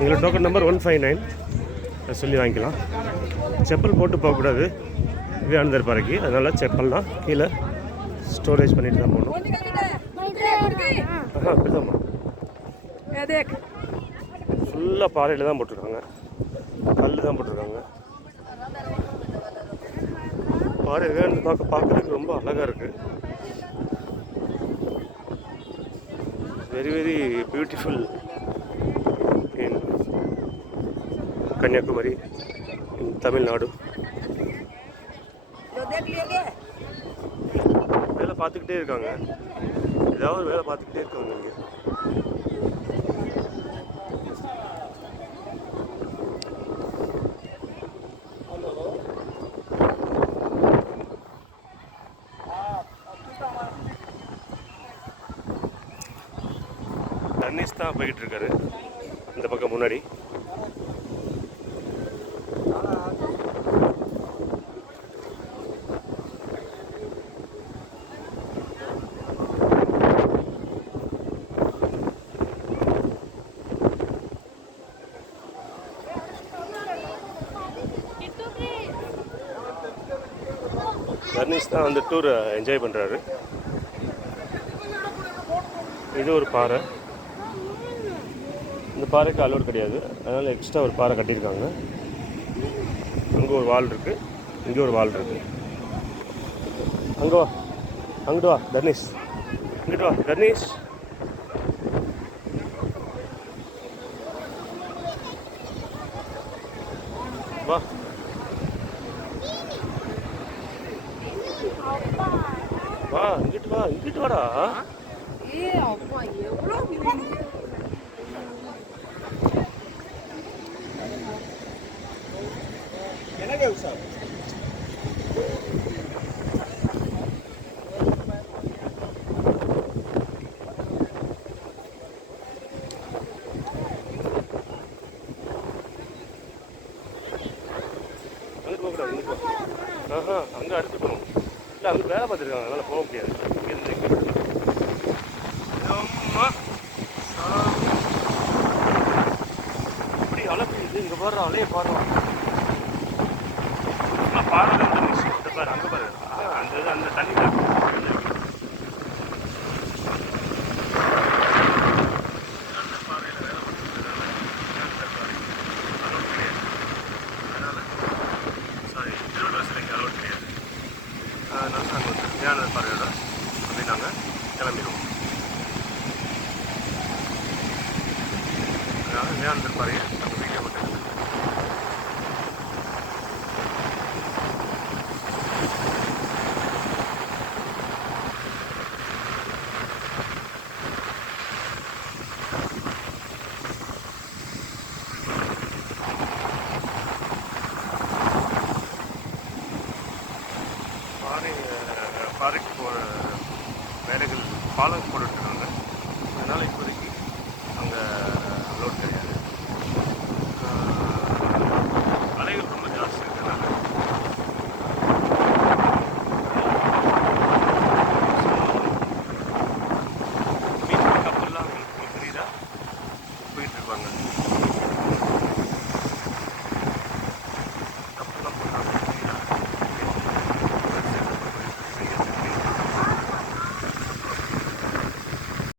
எங்களோட token number 159 சொல்லி வாங்கிக்கலாம். செப்பல் போட்டு போகக்கூடாது விவேகானந்தர் பாறைக்கு, அதனால் செப்பல்லாம் கீழே ஸ்டோரேஜ் பண்ணிட்டு தான் போகணும். அப்படிதாம்மா ஃபுல்லாக பாறையில் தான் போட்டிருக்காங்க, கல் தான் போட்டிருக்காங்க. பாறை விவேகானந்தர் பார்க்குறதுக்கு ரொம்ப அழகாக இருக்குது. Very very beautiful in Kanyakumari in Tamil Nadu. வேலை பார்த்துக்கிட்டே இருக்காங்க, ஏதாவது வேலை பார்த்துக்கிட்டே இருக்காங்க இங்கே. தர்னீஷ் தான் போய்கிட்டு இருக்காரு இந்த பக்கம் முன்னாடி. தர்னீஷ் தான் அந்த டூரை என்ஜாய் பண்ணுறாரு. இது ஒரு பாறை, இந்த பாறைக்கு அலோடு கிடையாது, அதனால் எக்ஸ்ட்ரா ஒரு பாறை கட்டியிருக்காங்க. அங்கே ஒரு வால் இருக்குது, இங்கே ஒரு வால் இருக்குது. அங்கே வா, அங்கிட்டு வா தர்னீஷ், இங்கிட்டு வா தர்னீஷ். வா வா, இங்கிட்டு வா, இங்கிட்டு வாடா. அங்கே அடுத்து போகணும், இல்லை அங்கே வேலை பார்த்துருக்காங்க, அதனால் போக முடியாது. இப்படி அலை பெய்யுது, இங்கே பாரு அலையை பாருங்க. பாரு பாரு, அங்கே பாரு, அந்த அந்த தண்ணி தான். விவேகானந்தர் பாறையோட அப்படி நாங்கள் கிளம்பிடுவோம். அதனால் விவேகானந்தர் பாறையை